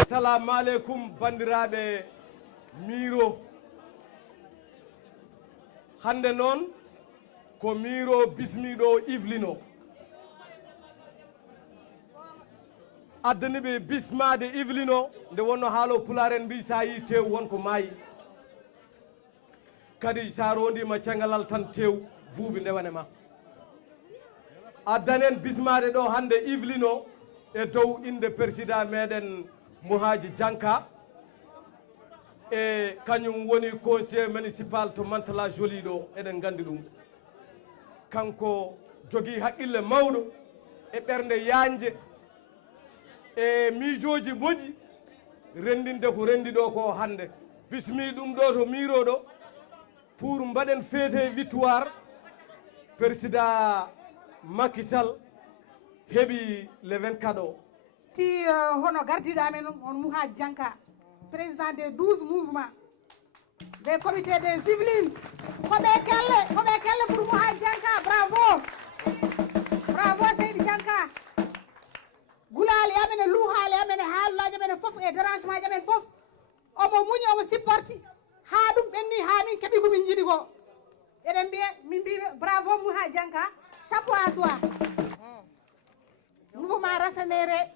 assalamu aleykum bandiraɓe miiro hande noon ko miiro bismiɗo iflino addaniɓe bismade iflino nde wonno haalo pulaar en mbi sa yi tew wonko maayi kadi sa rondima cengalal tan tew buubi ndewane ma addanen bismade ɗo hande iflino e dow inde président meɗen Mouhadji Dianka e kañum woni conseiller municipal to Mantala Joli ɗo eɗen gandi ɗum kanko jogui haqqille mawɗo e ɓernde yanje e miijoji moƴƴi rendinde ko rendi ɗo ko hande bismi ɗum ɗo to miiro ɗo pour mbaɗen feete victoire président Macky Sall heɓi le 24 o ti hono gardiɗo amen on Mouhadji Dianka président des 12 mouvements des comités des Yvelines koɓe kelle pour Mouhadji Dianka bravo Seydi Dianka gulali amen e luuhali amen e haalulaji amen foof e dérangement ji amen foof omo muñi omo supporti ha ɗum ɓenni ha min keeɓi komin jiiɗi ko eɗen mbiya min mbiɓe bravo Mouhadji Dianka chapeau à toi mouvement rasanere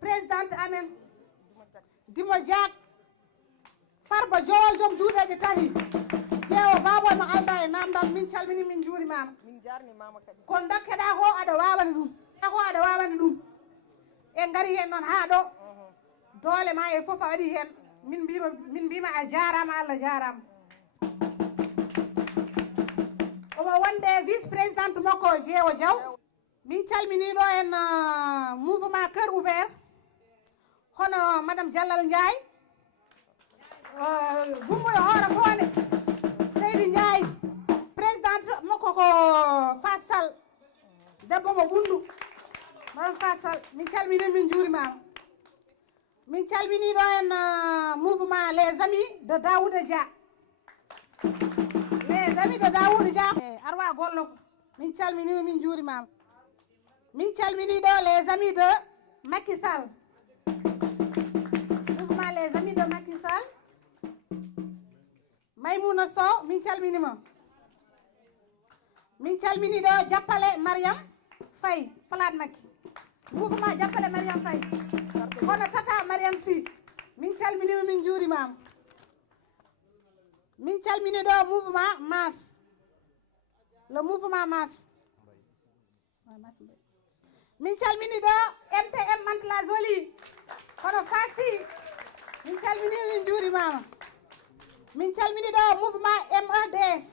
présidente amen Dimo Diak Farba Jowol joom juuɗeje tati jeewo baboy mo alda e namdal min calmini min juurimama min jarnimama kadi ko dokkeɗa ko aɗa wawani ɗum en gari hen noon ha ɗo doole ma e foof a waɗi hen min mbima a jarama Allah jarama omo wonde vice présidente makko jeewo Diaw min calmini ɗo en mouvement cœur ouvert hono madame Diallal Ndiaye gummo e hoore fone Seydi Ndiaye présidente makko ko Fassal debbo mo ɓundu madame Fassal min calmini min juurimama min calmini ɗo en mouvement les amis de Daouda Dia arwa gollo ko min calmini min juurimama min calmini ɗo les amis de Macky Sall mouvement les amis de Macky Sall Maymouna Sow min calminima min calmini ɗo jappale Mariam Faye Falaat Macky mouvement jappale Mariam Faye hono tata Mariam Sy min calminima min juurimama min calmini ɗo mouvement Mass le mouvement Mass min calmini ɗo MTM Mantala Joli hono Fassi min calmini min juurimama min calmini ɗo mouvement MDS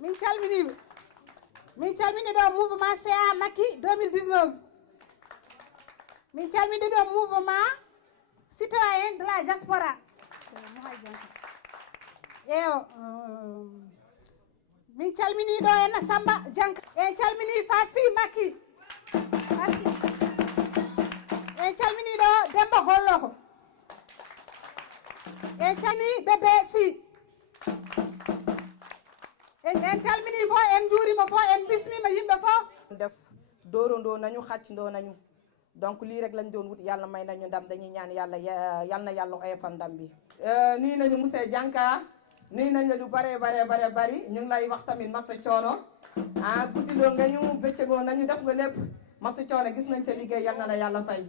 min calminiɓe min calmini ɗo mouvement CA Macky 2019 min calmini ɗo mouvement citoyen de la diaspora eyo min calmini ɗo en Samba Dianka en calmini Fassi Macky en calmini ɗo Demba Golloko en calmini Bébé Sy en calmini fo en juurima fo en bismima yimɓe fo def dóorandoo nañu xàccandoo nañu donc lii rek lañ doon wut yàlla may nañu ndam dañuy ñaan yàlla yal na yàlla oyofal ndam bi nuyu nañu monsieur Dianka nuyu nañ la du bare bari ñu ngi lay wax tamit massa coono guddiloo nga ñu bëccëgoo nañu def nga lépp massa coono gis nañ sa liggéey yal na la yàlla fay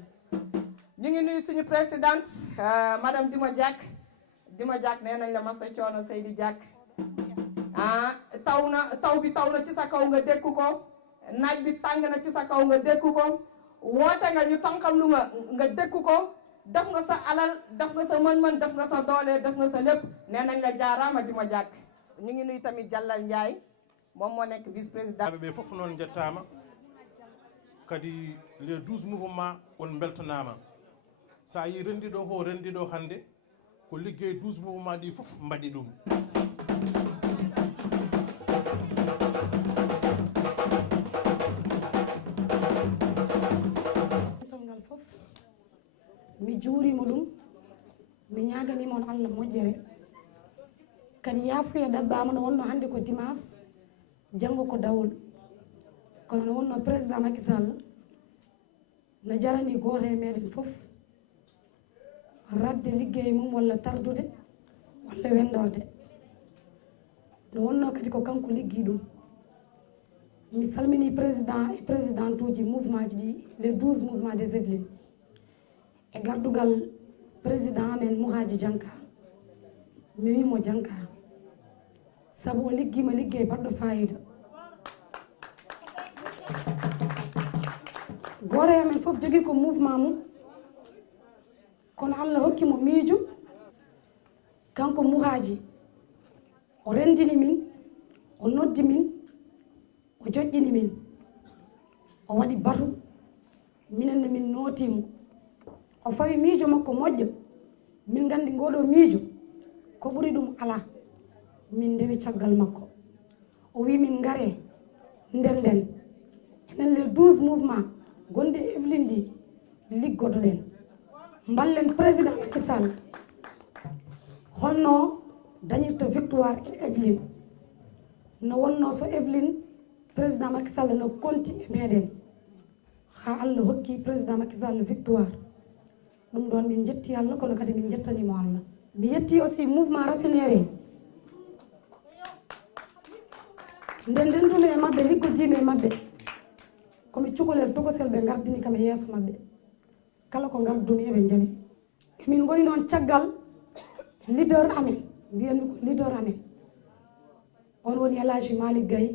ñu ngi nuyu suñu présidente madame Dimo Diak nee nañ la massa coono Seydi Diak taw bi taw na ci sa kaw nga dékku ko naaj bi tàng na ci sa kaw nga dékku ko woote nga ñu tànqam lu nga dékku ko def nga sa alal def nga sa mën-mën def nga sa doole def nga sa lépp nee nañ la jaaraama Dimo Diak ñu ngi nuyu tamit Diallal Ndiaye moom moo nekk vice président ɓe fof noon jettama kadi les 12 mouvement on beltanama sa yi rendiɗo ko rendiɗo hande ko liggey 12 mouvement ɗi fof mbaɗi ɗum mi juurima ɗum mi ñaganima on Allah moƴƴere kadi yaafuya ɗaɓɓama no wonno hannde ko dimanche janngo ko dawol kono no wonno président Macky Sall no jarani gooto e meɗen fof radde liggey mum walla tardude walla wendorde no wonno kadi ko kanko liggi ɗum mi salmini président e présidente uji mouvement ji ɗi les 12 mouvement des Yvelines e gardugal président amen Mouhadji Dianka mi wimo Dianka sabu o liggima liggey baɗɗo fayida goto e amen fof jogui ko mouvement mum kono Allah hokkimo miijo kanko Mouhadji o rendini min o noddi min o joƴƴini min o waɗi batu minenne min nootimo o fawi miijo makko moƴƴo min gandi ngoɗo miijo ko ɓuri ɗum ala min ndewi caggal makko o wi min ngare ndenden enen les 12 mouvement gonɗi e Yvelines ɗi liggotoɗen mballen président Macky Sall holno dañirta victoire e Yvelines no wonno so Yvelines président Macky Sall no konti e meɗen ha Allah hokki président Macky Sall victoire ɗum ɗon min jetti Allah kono kadi min jettanimo Allah mi yetti aussi mouvement racinaire nden ndendumi e mabɓe liggodimi e mabɓe komi cukalel togosel ɓe gardini kam e yeeso mabɓe kala ko gardumi eɓe jaami emin goni noon caggal leader amen mbiyanmi ko leader amen on woni El Hadji Malick Gaye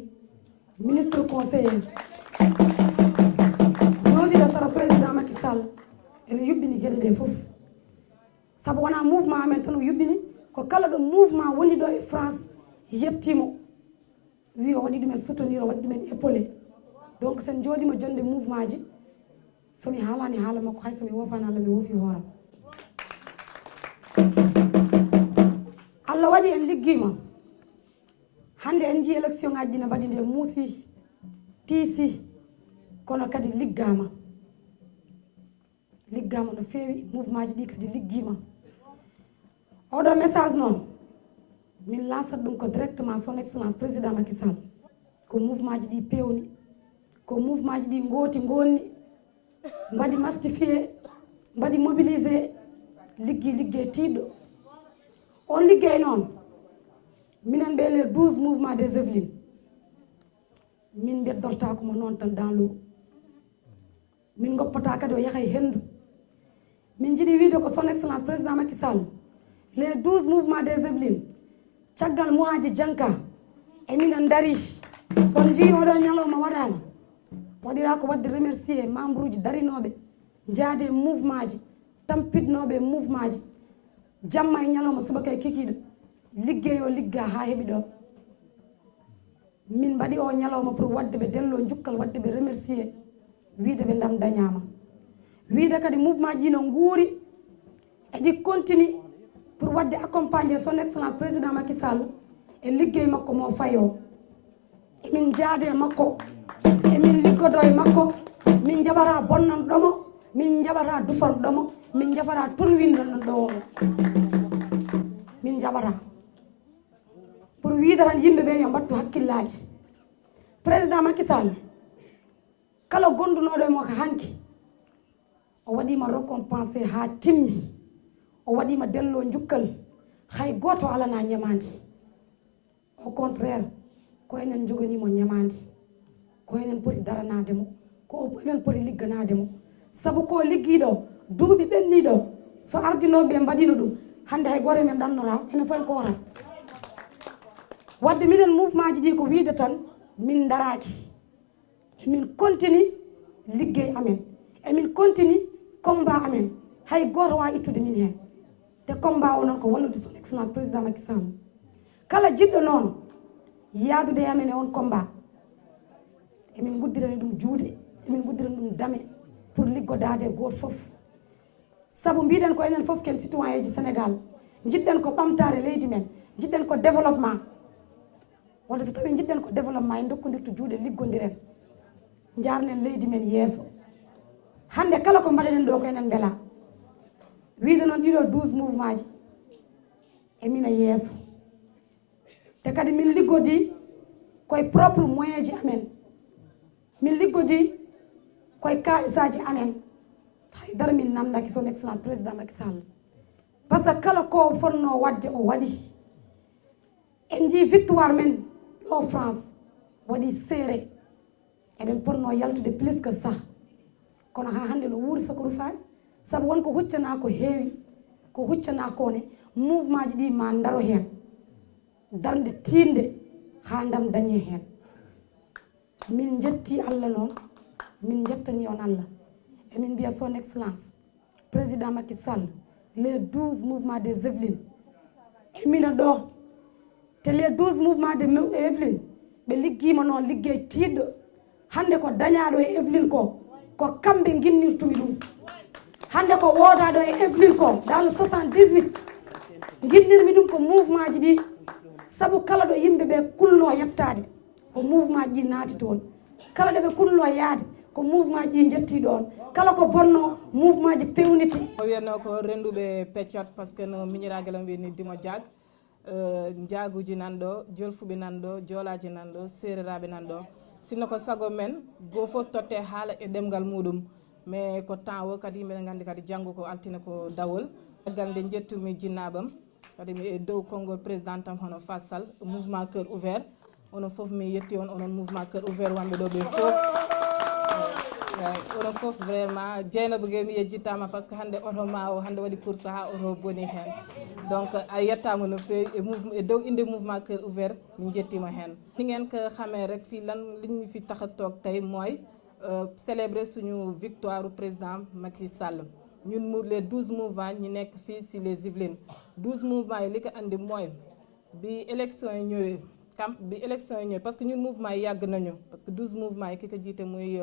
ministre conseiller jooɗiɗo sara président Macky Sall ene yuɓɓini gueɗe ɗe fof saabu wona mouvement amen tan o yuɓɓini ko kala ɗo mouvement woni ɗo e France yettimo wi o waɗi ɗumen soutenir o waɗi ɗumen épaulé donc sen jooɗima jonde mouvement ji somi haalani haala makko hay somi wofani Allah mi wofi hooram Allah waɗi en liggima hande en jii élection ngaji ne mbaɗi nde muusi tiisi kono kadi liggama no feewi mouvement ji ɗi kadi liggima oɗo message noon min lansat ɗum ko directement son excellence président Macky Sall ko mouvement ji ɗi pewni ko mouvement ji ɗi gooti gonni mbaɗi mastifié mbaɗi mobilisé ligge tiɗɗo on liggey noon minen ɓe les 12 mouvement des Yvelines min beddortako mo noon tan dans l'eau min goppata kadi o yaha e hendu min jiiɗi wiide ko son excellence président Macky Sall les 12 mouvement des Yvelines caggal Mouhadji Dianka e minen daari on jii oɗo ñalawma waɗama waɗira ko wadde remercier membre uji darinoɓe jaade mouvement ji tampidnoɓe mouvement ji jamma e ñalawma subaka e kikiɗo liggeyo ligga ha heeɓi ɗo min mbaɗi o ñalawma pour wadde ɓe dello jukkal wadde ɓe remercier wiide ɓe ndam dañama wiide kadi mouvement ji no guuri eɗi continue pour wadde accompagner son excellence président Macky Sall e liggey makko mo fayo emin jaade makko emin liggodo e makko min jaɓata bonnanɗomo min jaɓata dufanɗomo min jaɓata tunwindanɗo min jaɓata pour wiide tan yimɓeɓe yo mbattu hakkillaji président Macky Sall kala gondunoɗo e mo ko hanki o waɗima récompensé ha timmi o waɗima dello jukkal hay goto alana ñamandi au contraire ko enen jogonimo ñamandi ko enen poti daranademo ko enen poti ligganademo saabu ko liggiɗo duuɓi ɓenniɗo so ardinoɓe mbaɗino ɗum hande hay goto men ɗannora enen fof en ko warat wadde minen mouvement ji ɗi ko wiide tan min daraki emin continue liggey amen emin continue combat amen hay goto wawi ittude min hen te combat o noon ko wallude son excellence président Macky Sall kala jiɗɗo noon yaadude e amen e on combat emin guddirani ɗum juuɗe emin guddirani ɗum dame pour liggodade e goto foof saabu mbiɗen ko enen foof ken citoyen ji Sénégal jiɗɗen ko ɓamtare leydi men jiɗɗen ko développement wonde so tawi jiɗɗen ko développement en dokkodirtu juuɗe liggodiren jarnen leydi men yeeso hande kala ko mbaɗenen ɗo ko enen beela wiide noon ɗiɗo 12 mouvement ji emina yeeso te kadi min liggodi koye propre moyen ji amen min liggodi koye kaalisaji amen haydara min namdaki son excellence président Macky Sall par ce que kala ko fonno wadde o waɗi en jii victoire men ɗo France waɗi seere eɗen ponno yaltude plus que ça kono ha hande no wuuri sakoru faani saabu wonko huccana ko heewi ko huccana kone mouvement ji ɗi ma daro hen darde tinde ha ndam dañe hen min jetti Allah noon min jettani on Allah emin mbiya son excellence président Macky Sall les 12 mouvements des Yvelines emina ɗo te les 12 mouvements des Yvelines ɓe liggima noon liggey tiɗɗo hande ko dañaɗo e Yveline ko kamɓe guinnirtumi ɗum hande ko wodaɗo e Yveline ko dans le 78 guinnirmi ɗum ko mouvement ji ɗi saabu kala ɗo yimɓeɓe kulno yettade ko mouvement ji ɗi naati toon kala ɗo ɓe kulno yaade ko mouvement ji ɗi jetti ɗon kala ko bonno mouvement ji pewniti o wiyatno ko renduɓe peccat par ce que no miñiragal am wiyni Dimo Diag jaaguji nan ɗo jolfuɓe nan ɗo joolaji nan ɗo sereraɓe nan ɗo sinno ko sago men goo fof totte haala e ɗemgal muɗum mais ko temps o kadi yimɓe gandi kadi janggo ko altina ko dawol aggal nde jettumi jinnaɓam kadi e dow konngol président tam hono Fassal mouvement cœur ouvert onon fof mi yetti on onon mouvement cœur ouvert wonɓe ɗo ɓe fof onon fof vraiment Dieynaba Gueye mi yejjitama par ce que hande oto ma o hande waɗi course ha oto boni hen donc a yettama no fewi e dow inde mouvement cœur ouvert min jettima hen ni ngeen ko xamee rek fii lan liñ fi tax a toog tey mooy célébrer suñu victoire président Macky Sall ñun les 12 mouvements ñi nekk fii si les Yvelines 12 mouvements yi li ko andi mooy bi élection yi ñëwee parce que ñun mouvement yi yàgg nañu parce que 12 mouvements yi ki ko jiite muy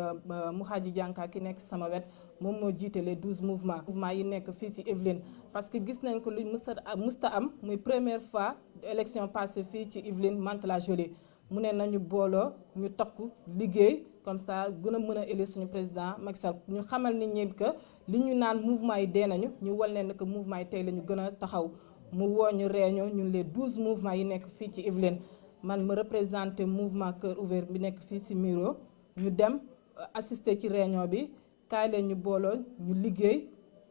Mouhadji Dianka ki nekk sama wet moom moo jiite les 12 mouvements yi nekk fii si Yvelines parce que gis nañ ko luñ musta am muy première fois élection passée fii ci Yvelines Mantes-la-Jolie mu ne nañu booloo ñu takku liggéey comme ça gën a mën a élire suñu président Macky Sall ñu xamal nit ñi que li ñu naan mouvement yi dee nañu ñu wal leen que mouvement yi tey la ñu gën a taxaw mu woo ñu réunion ñun les 12 mouvements yi nekk fii ci Yvelines man ma représenté mouvement cœur ouvert bi nekk fii si Miro ñu dem assister ci réunion bi kaay leen ñu booloo ñu liggéey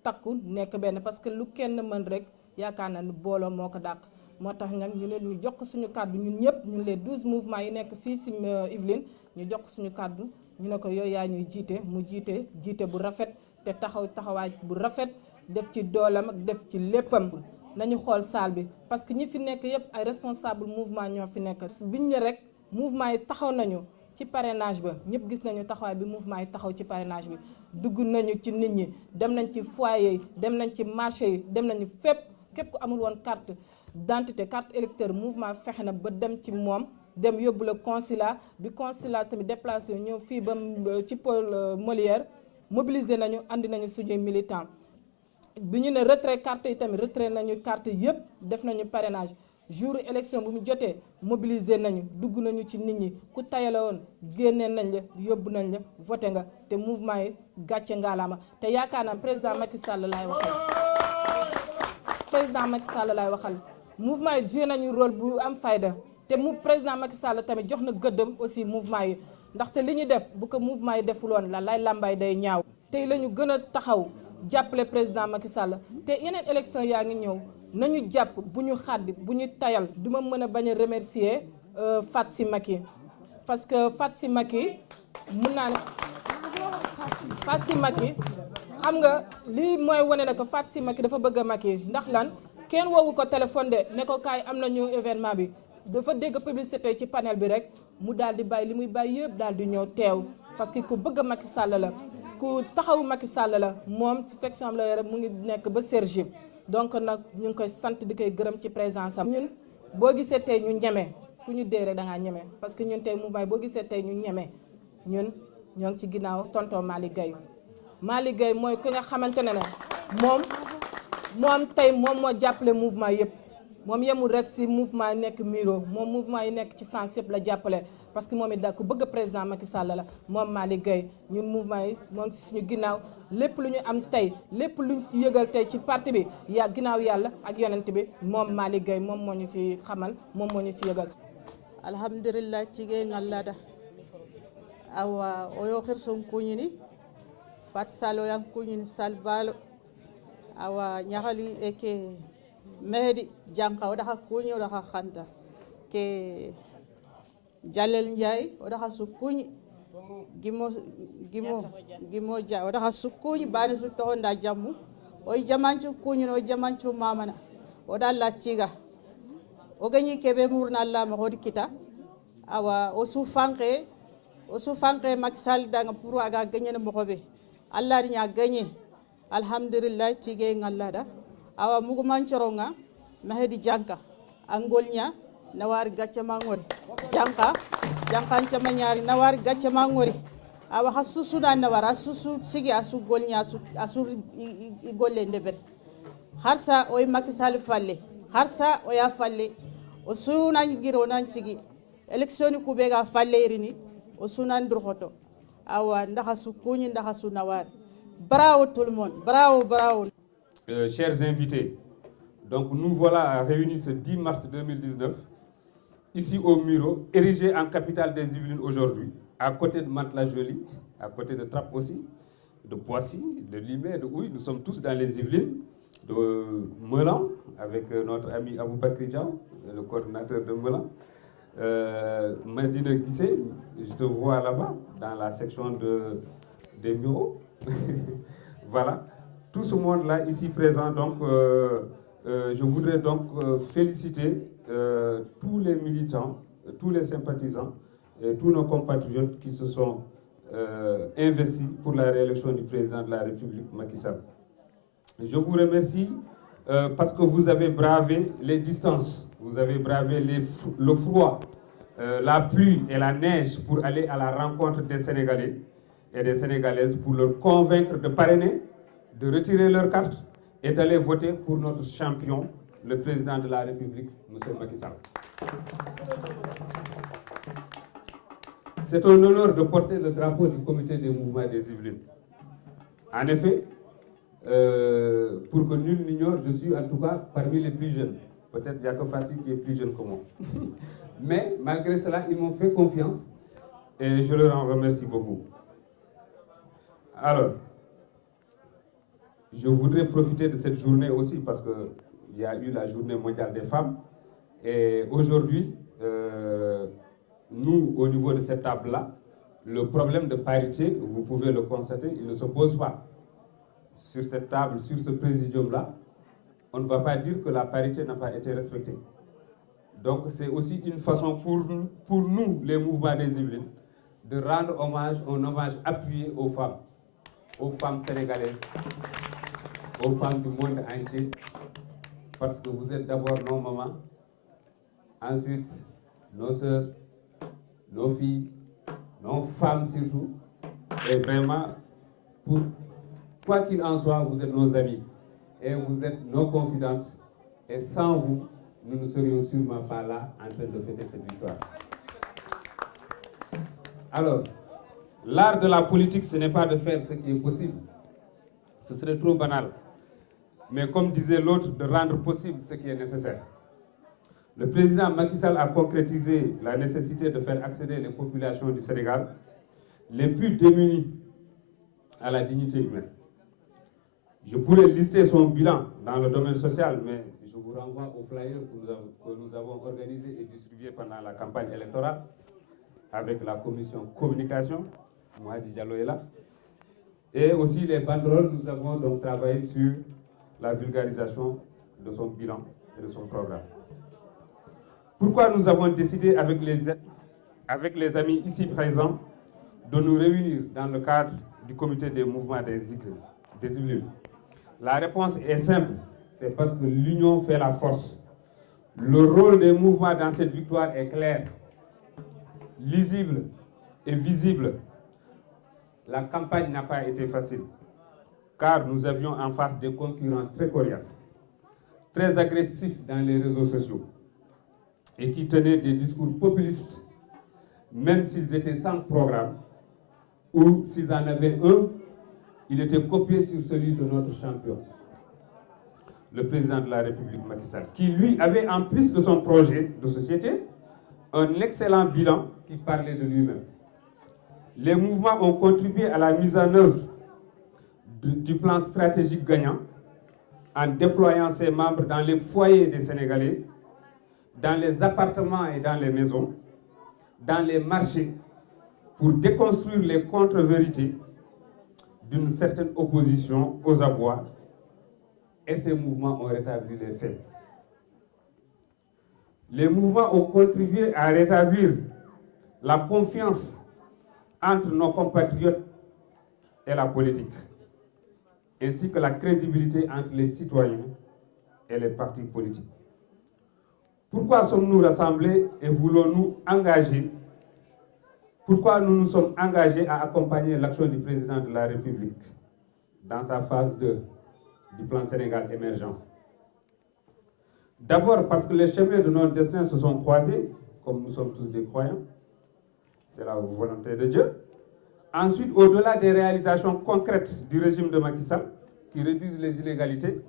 takku nekk benn parce que lu kenn mën rek yaakaar na ni booloo moo ko dàq moo tax nag ñu leen ñu jox suñu kàddu ñun ñëpp ñun les 12 mouvements yi nekk fii si Yvelines ñu jox suñu kàddu ñu ne ko yooyu yaa ñuy jiite mu jiite bu rafet te taxawaay bu rafet def ci doolam ak def ci léppam nañu xool salle bi parce que ñi fi nekk yëpp ay responsable mouvement ñoo fi nekk biñ ne rek mouvement yi taxaw nañu ci parrainage ba ñëpp gis nañu taxawaay bi mouvement yi taxaw ci parrainage bi dugg nañu ci nit ñi dem nañ ci foyer yi dem nañ ci marché yi dem nañu fépp képp ku amul woon carte d'identité carte électeur mouvement fexe na ba dem ci moom dem yóbbu la consulat bi consulat tamit déplacé ñëw fii ba ci pôle Molière mobilisé nañu andi nañu suñuy militant bi ñu ne retrait carte yi tamit retrait nañu carte yëpp def nañu parrainage jour élection bu mu jotee mobilisé nañu dugg nañu ci nit ñi ku tayale woon génnee nañ la yóbbu nañ la voté nga te mouvement yi gàcce ngaalaama te yaakaar naa président Macky Sall laay waxal mouvement yi joué nañu rôle bu am fayda te président Macky Sall tamit jox na gëddëm aussi mouvement yi ndaxte li ñu def bu ko mouvement yi defuloon la lay lambay day ñaaw tey la ñu gën a taxaw jàppale président Macky Sall te yeneen élection yaa ngi ñëw nañu jàpp bu ñu xàddi bu ñu tayal duma mën a bañ a remercier Fatou Macky parce que Fatou Macky mun naa ne Fatou Macky xam nga lii mooy wane na ko Fatou Macky dafa bëgg a Macky ndax lan kenn woowu ko téléphone de ne ko kaay am nañu événement bi dafa dégg publicité ci panel bi rek mu daal di bàyyi li muy bàyyi yëpp daal di ñëw teew parce que ku bëgg a Macky Sall la ku taxawu Macky Sall la moom ci section am la yore mu ngi nekk ba Sergi donc nag ñu ngi koy sant di koy gërëm ci présence am ñun boo gisee tey ñu ñeme ku ñu dee rek da ngaa ñeme parce que ñun tey mouvement boo gisee tey ñu ñeme ñun ñoo ngi ci ginnaaw tonton Malick Gueye mooy ki nga xamante ne moom tey moom moo jàppale mouvement yëpp moom yemul rek si mouvement yi nekk Miro moom mouvement yi nekk ci France yëpp la jàppale parce que moom it da ku bëgg président Macky Sall la moom Malick Gueye ñun mouvement yi moo ngi suñu ginnaaw lépp lu ñu am tey lépp luñ yëgal tey ci parti bi ginnaaw yàlla ak yonent bi moom Malick Gueye moom moo ñu ci xamal moom moo ñu ci yëgal alhamdulillah tige ngallada awa oyo khirson kunyini fat salo yang kunyini salbalo awa nyagali eke mehdi janka oda kunyi oda khanta ke jalel njay oda sukunyi gimo ja oda sukunyi bani su to nda jamu oy jamanchu kunyi no jamanchu mamana oda latiga o gagni kebe murna Allah ma hodi kita awa o su fanke Macky Sall danga pour aga gagné mo xobe Allah ri nya gagné alhamdulillah tige ngallada awa mugu manchoronga mahedi janka angolnya nawar gacce mangori janka chama nyari nawar gacce mangori awa hasusu na nawar asusu sigi asu golnya asu golle ndebet harsa oy Macky Sall falle harsa o ya falle o sunan giro nan cigi election ku be ga falle irini o sunan durhoto awa ndahasu kuni ndahasu nawar bravo tout le monde bravo chers invités, donc nous voilà réunis ce 10 mars 2019 ici au Muro, érigé en capitale des Yvelines aujourd'hui, à côté de Mantes-la-Jolie, à côté de Trappes aussi, de Poissy, de Limay, de Houille. Nous sommes tous dans les Yvelines, de Meulan, avec notre ami Aboubakri Diaw, le coordinateur de Meulan. Medina Guissé, je te vois là-bas, dans la section des bureaux. Voilà, tout ce monde-là ici présent, donc je voudrais donc féliciter tous les militants, tous les sympathisants et tous nos compatriotes qui se sont investis pour la réélection du président de la République, Macky Sall. Je vous remercie parce que vous avez bravé les distances, vous avez bravé le froid, la pluie et la neige pour aller à la rencontre des Sénégalais et des Sénégalaises pour leur convaincre de parrainer, de retirer leur carte et d'aller voter pour notre champion, le président de la République, M. Macky Sall. C'est un honneur de porter le drapeau du comité des mouvements des Yvelines. En effet, pour que nul n'ignore, je suis en tout cas parmi les plus jeunes. Peut-être qu'il n'y a que Fatih qui est plus jeune que moi. Mais malgré cela, ils m'ont fait confiance et je leur en remercie beaucoup. Alors, je voudrais profiter de cette journée aussi parce qu'il y a eu la journée mondiale des femmes. Et aujourd'hui, nous, au niveau de cette table-là, le problème de parité, vous pouvez le constater, il ne se pose pas. Sur cette table, sur ce présidium-là, on ne va pas dire que la parité n'a pas été respectée. Donc c'est aussi une façon pour nous, les mouvements des Yvelines, de rendre un hommage appuyé aux femmes sénégalaises, aux femmes du monde entier, parce que vous êtes d'abord nos mamans, ensuite nos sœurs, nos filles, nos femmes surtout, et vraiment, quoi qu'il en soit, vous êtes nos amis, et vous êtes nos confidentes, et sans vous, nous ne serions sûrement pas là en train de fêter cette victoire. Alors, l'art de la politique, ce n'est pas de faire ce qui est possible. Ce serait trop banal. Mais comme disait l'autre, de rendre possible ce qui est nécessaire. Le président Macky Sall a concrétisé la nécessité de faire accéder les populations du Sénégal les plus démunies à la dignité humaine. Je pourrais lister son bilan dans le domaine social, mais je vous renvoie au flyer que nous avons organisé et distribué pendant la campagne électorale avec la commission communication. Mohamed Diallo est là. Et aussi les banderoles, nous avons donc travaillé sur la vulgarisation de son bilan et de son programme. Pourquoi nous avons décidé avec les amis ici présents de nous réunir dans le cadre du comité des mouvements des Yvelines? La réponse est simple, c'est parce que l'union fait la force. Le rôle des mouvements dans cette victoire est clair, lisible et visible. La campagne n'a pas été facile, car nous avions en face des concurrents très coriaces, très agressifs dans les réseaux sociaux, et qui tenaient des discours populistes, même s'ils étaient sans programme, ou s'ils en avaient un, il était copié sur celui de notre champion, le président de la République, Macky Sall, qui lui avait, en plus de son projet de société, un excellent bilan qui parlait de lui-même. Les mouvements ont contribué à la mise en œuvre du plan stratégique gagnant en déployant ses membres dans les foyers des Sénégalais, dans les appartements et dans les maisons, dans les marchés, pour déconstruire les contre-vérités d'une certaine opposition aux abois, et ces mouvements ont rétabli les faits. Les mouvements ont contribué à rétablir la confiance entre nos compatriotes et la politique, ainsi que la crédibilité entre les citoyens et les partis politiques. Pourquoi sommes-nous rassemblés et voulons-nous engager? Pourquoi nous nous sommes engagés à accompagner l'action du président de la République dans sa phase 2 du plan Sénégal émergent? D'abord parce que les chemins de nos destins se sont croisés, comme nous sommes tous des croyants, c'est la volonté de Dieu. Ensuite, au-delà des réalisations concrètes du régime de Macky Sall, qui réduisent les inégalités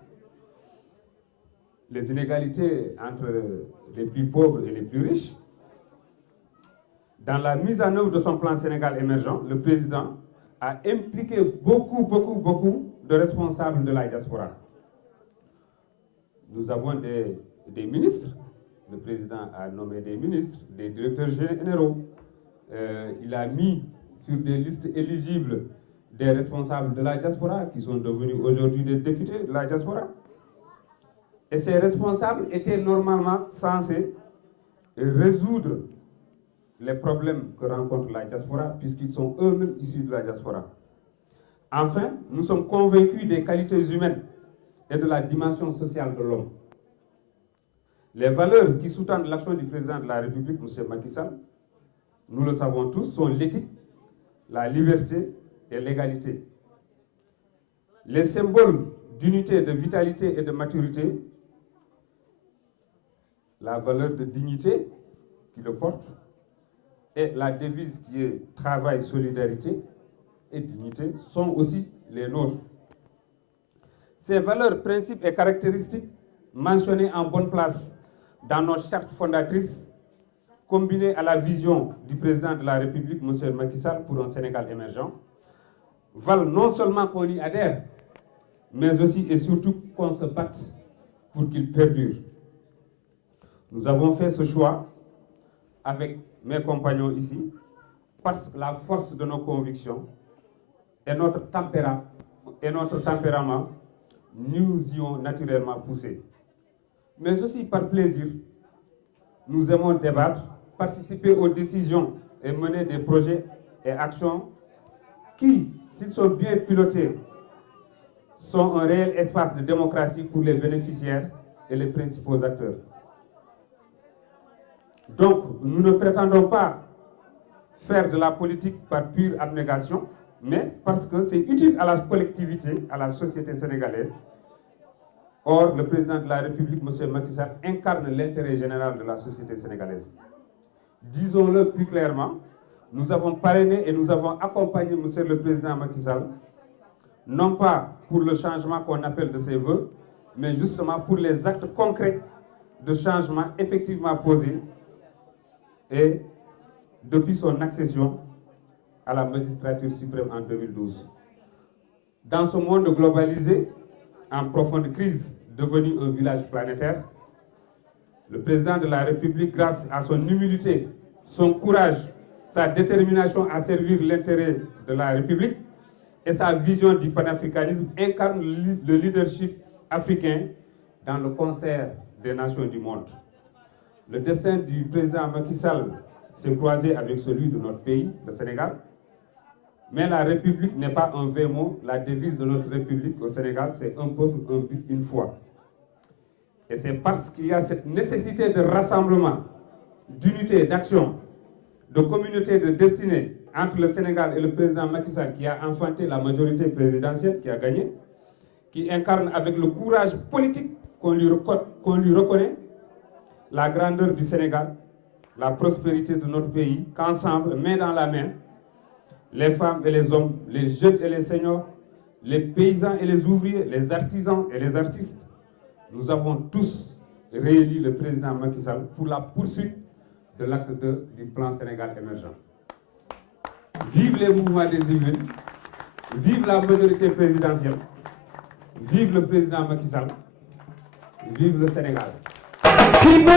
entre les plus pauvres et les plus riches, dans la mise en œuvre de son plan Sénégal émergent, le président a impliqué beaucoup de responsables de la diaspora. Nous avons des ministres, le président a nommé des ministres, des directeurs généraux, il a mis sur des listes éligibles des responsables de la diaspora qui sont devenus aujourd'hui des députés de la diaspora. Et ces responsables étaient normalement censés résoudre les problèmes que rencontre la diaspora puisqu'ils sont eux-mêmes issus de la diaspora. Enfin, nous sommes convaincus des qualités humaines et de la dimension sociale de l'homme. Les valeurs qui sous-tendent l'action du président de la République, M. Macky Sall, nous le savons tous, sont l'éthique, la liberté et l'égalité. Les symboles d'unité, de vitalité et de maturité, la valeur de dignité qui le porte, et la devise qui est travail, solidarité et dignité sont aussi les nôtres. Ces valeurs, principes et caractéristiques mentionnées en bonne place dans nos chartes fondatrices, combinées à la vision du président de la République, M. Macky Sall, pour un Sénégal émergent, valent non seulement qu'on y adhère, mais aussi et surtout qu'on se batte pour qu'ils perdurent. Nous avons fait ce choix avec mes compagnons ici, parce que la force de nos convictions et notre tempérament nous y ont naturellement poussés. Mais aussi par plaisir, nous aimons débattre, participer aux décisions et mener des projets et actions qui, s'ils sont bien pilotés, sont un réel espace de démocratie pour les bénéficiaires et les principaux acteurs. Donc, nous ne prétendons pas faire de la politique par pure abnégation, mais parce que c'est utile à la collectivité, à la société sénégalaise. Or, le président de la République, M. Macky Sall, incarne l'intérêt général de la société sénégalaise. Disons-le plus clairement, nous avons parrainé et nous avons accompagné M. le président Macky Sall, non pas pour le changement qu'on appelle de ses voeux, mais justement pour les actes concrets de changement effectivement posés et depuis son accession à la magistrature suprême en 2012. Dans ce monde globalisé, en profonde crise, devenu un village planétaire, le président de la République, grâce à son humilité, son courage, sa détermination à servir l'intérêt de la République et sa vision du panafricanisme, incarne le leadership africain dans le concert des nations du monde. Le destin du président Macky Sall s'est croisé avec celui de notre pays, le Sénégal. Mais la République n'est pas un vain mot. La devise de notre République au Sénégal, c'est un peuple, un but, une foi. Et c'est parce qu'il y a cette nécessité de rassemblement, d'unité, d'action, de communauté, de destinée entre le Sénégal et le président Macky Sall qui a enfanté la majorité présidentielle, qui a gagné, qui incarne avec le courage politique qu'on lui reconnaît, la grandeur du Sénégal, la prospérité de notre pays, qu'ensemble, main dans la main, les femmes et les hommes, les jeunes et les seniors, les paysans et les ouvriers, les artisans et les artistes, nous avons tous réélu le président Macky Sall pour la poursuite de l'acte 2 du plan Sénégal émergent. Vive les mouvements des urnes, vive la majorité présidentielle, vive le président Macky Sall, vive le Sénégal. Keep